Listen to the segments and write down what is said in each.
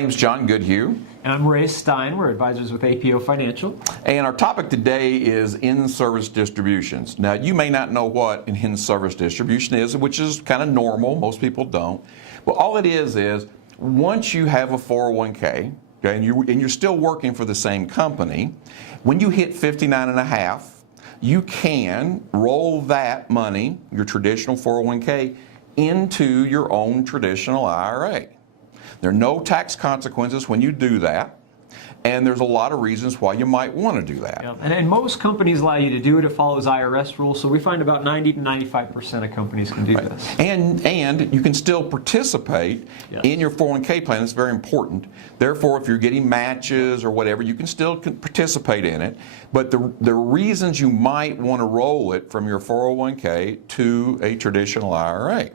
name's John Goodhue. And I'm Ray Stein. We're advisors with APO Financial. And our topic today is in-service distributions. Now, you may not know what an in-service distribution is, which is kind of normal. Most people don't. But all it is once you have a 401k, okay, and you're still working for the same company, when you hit 59 and a half, you can roll that money, your traditional 401k, into your own traditional IRA. There are no tax consequences when you do that, and there's a lot of reasons why you might want to do that. Yep. And most companies allow you to do it. It follows IRS rules, so we find about 90 to 95% of companies can do this. And you can still participate in your 401k plan. It's very important. Therefore, if you're getting matches or whatever, you can still participate in it. But the reasons you might want to roll it from your 401k to a traditional IRA.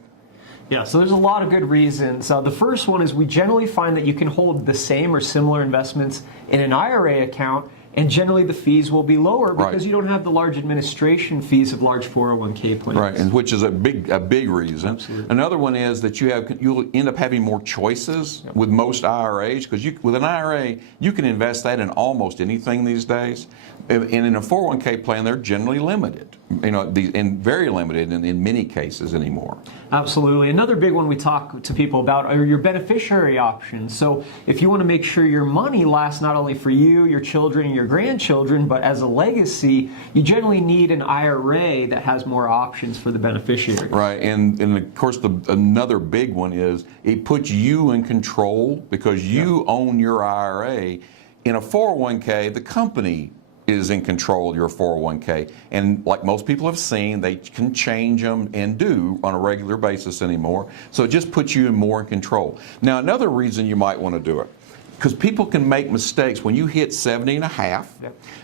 Yeah, so there's a lot of good reasons. The first one is we generally find that you can hold the same or similar investments in an IRA account, and generally the fees will be lower because you don't have the large administration fees of large 401k plans. Right, and which is a big reason. Absolutely. Another one is that you'll end up having more choices with most IRAs, because with an IRA you can invest that in almost anything these days. And in a 401k plan, they're generally limited, and very limited in many cases anymore. Absolutely. Another big one we talk to people about are your beneficiary options. So if you want to make sure your money lasts not only for you, your children, and your grandchildren, but as a legacy, you generally need an IRA that has more options for the beneficiary. Right, and of course another big one is it puts you in control because you own your IRA. In a 401k, the company is in control of your 401k, and like most people have seen, they can change them and do on a regular basis anymore, so it just puts you more in control. Now, another reason you might want to do it, because people can make mistakes. When you hit 70 and a half,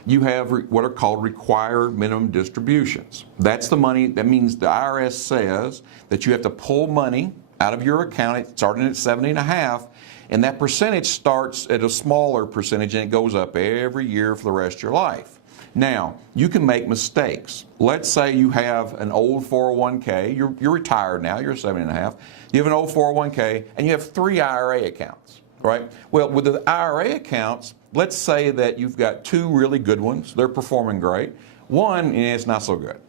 you have what are called required minimum distributions. That's the money, that means the IRS says that you have to pull money out of your account starting at 70 and a half, and that percentage starts at a smaller percentage and it goes up every year for the rest of your life. Now, you can make mistakes. Let's say you have an old 401k, you're retired now, you're 70 and a half, you have an old 401k and you have 3 IRA accounts, right? Well, with the IRA accounts, let's say that you've got 2 really good ones, they're performing great. One, it's not so good.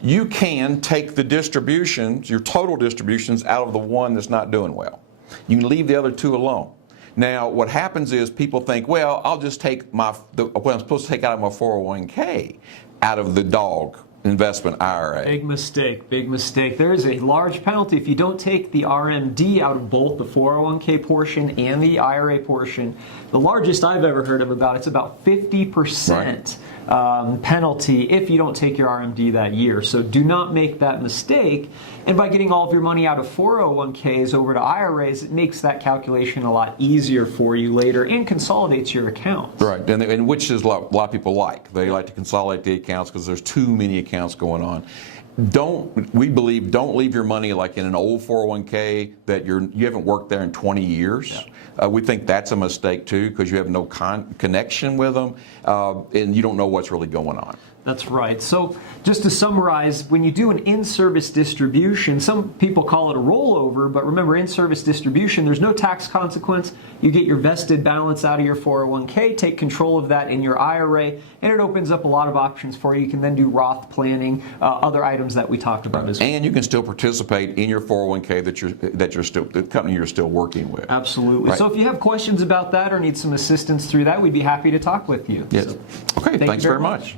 You can take the distributions, your total distributions, out of the one that's not doing well. You can leave the other 2 alone. Now, what happens is people think, well, I'll just take what I'm supposed to take out of my 401k out of the dog investment IRA. Big mistake, big mistake. There is a large penalty if you don't take the RMD out of both the 401k portion and the IRA portion. The largest I've ever heard of it's about 50% penalty if you don't take your RMD that year. So do not make that mistake. And by getting all of your money out of 401ks over to IRAs, it makes that calculation a lot easier for you later and consolidates your accounts. Right, and which is a lot of people like. They like to consolidate the accounts because there's too many accounts going on. We believe don't leave your money like in an old 401k that you haven't worked there in 20 years. We think that's a mistake too, because you have no connection with them and you don't know what's really going on. That's right. So just to summarize, when you do an in-service distribution, some people call it a rollover, but remember, in-service distribution, there's no tax consequence. You get your vested balance out of your 401k, take control of that in your IRA, and it opens up a lot of options for you. You can then do Roth planning, other items that we talked about as well. And you can still participate in your 401k the company you're still working with. Absolutely. Right. So if you have questions about that or need some assistance through that, we'd be happy to talk with you. Yes. So, okay, thanks very much.